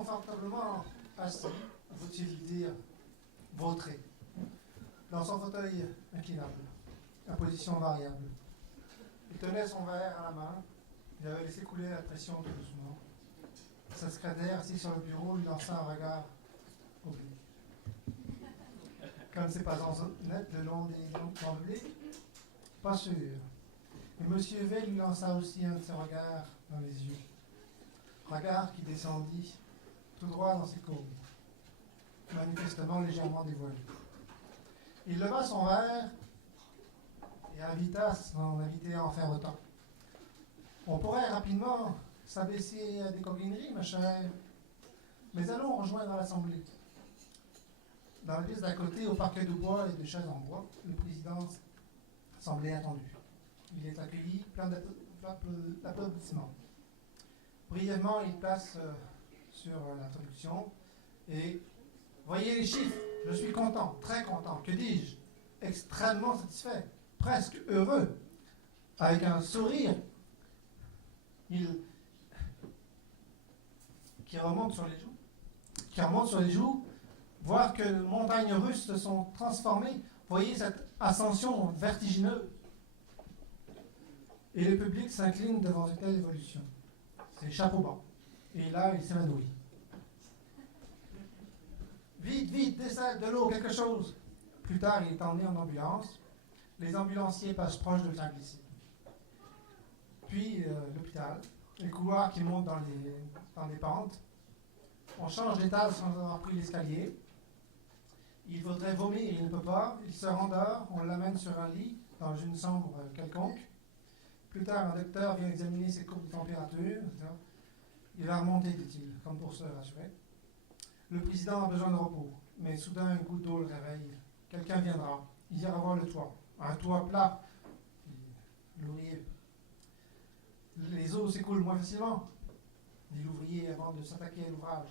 confortablement assis, faut-il dire vautré, dans son fauteuil inclinable, à position variable. Il tenait son verre à la main, il avait laissé couler la pression tout doucement. Sa secrétaire, assise sur le bureau, lui lança un regard oblique. Comme c'est pas honnête le long des dents de blé, pas sûr. Et M. V lui lança aussi un de ses regards dans les yeux. Regard qui descendit tout droit dans ses côtes, manifestement légèrement dévoilé. Il leva son verre et invita son invité à en faire autant. On pourrait rapidement s'abaisser à des coquineries, ma chère, mais allons rejoindre l'Assemblée. Dans la pièce d'à côté, au parquet de bois et de chaises en bois, le président semblait attendu. Il est accueilli plein d'applaudissements. Brièvement, il place sur l'introduction et voyez les chiffres, je suis content, très content, que dis-je, extrêmement satisfait, presque heureux, avec un sourire qui remonte sur les joues, voir que les montagnes russes se sont transformées, voyez cette ascension vertigineuse. Et le public s'incline devant une telle évolution. C'est chapeau bas. Et là, il s'évanouit. Vite, vite, des selles, de l'eau, quelque chose. Plus tard, il est emmené en ambulance. Les ambulanciers passent proche de le faire glisser. Puis, l'hôpital, les couloirs qui montent dans les pentes. On change d'étage sans avoir pris l'escalier. Il voudrait vomir, il ne peut pas. Il se rendort, on l'amène sur un lit dans une chambre quelconque. Plus tard, un docteur vient examiner ses courbes de température. Il va remonter, dit-il, comme pour se rassurer. Le président a besoin de repos, mais soudain, un goutte d'eau le réveille. Quelqu'un viendra. Il ira voir le toit. Un toit plat. L'ouvrier. Les eaux s'écoulent moins facilement, dit l'ouvrier avant de s'attaquer à l'ouvrage.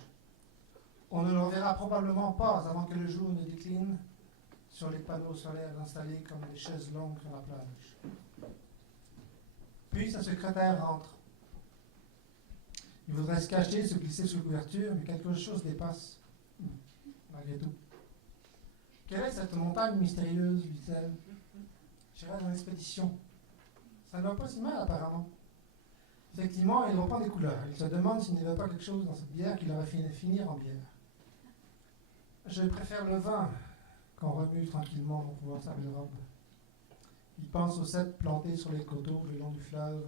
On ne le reverra probablement pas avant que le jour ne décline sur les panneaux solaires installés comme des chaises longues sur la plage. Puis sa secrétaire rentre. Il voudrait se cacher, se glisser sous couverture, mais quelque chose dépasse, malgré tout. Quelle est cette montagne mystérieuse, lui dit-elle. J'irai dans l'expédition. Ça ne va pas si mal, apparemment. Effectivement, il reprend des couleurs. Il se demande s'il n'y avait pas quelque chose dans cette bière qui l'aurait fait finir en bière. Je préfère le vin qu'on remue tranquillement pour pouvoir faire une robe. Il pense aux cèpes plantés sur les coteaux le long du fleuve,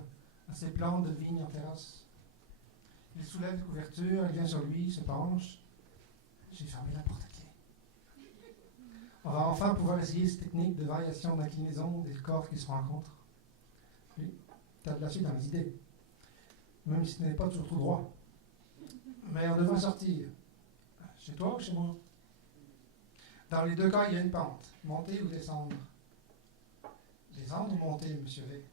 à ces plantes de vigne en terrasse. Il soulève les couvertures, elle vient sur lui, se penche. J'ai fermé la porte à clé. On va enfin pouvoir essayer cette technique de variation d'inclinaison des corps qui se rencontrent. Oui, tu as de la suite dans les idées. Même si ce n'est pas toujours tout droit. Mais on devrait sortir. Chez toi ou chez moi? Dans les deux cas, il y a une pente. Monter ou descendre? Descendre ou monter, monsieur V?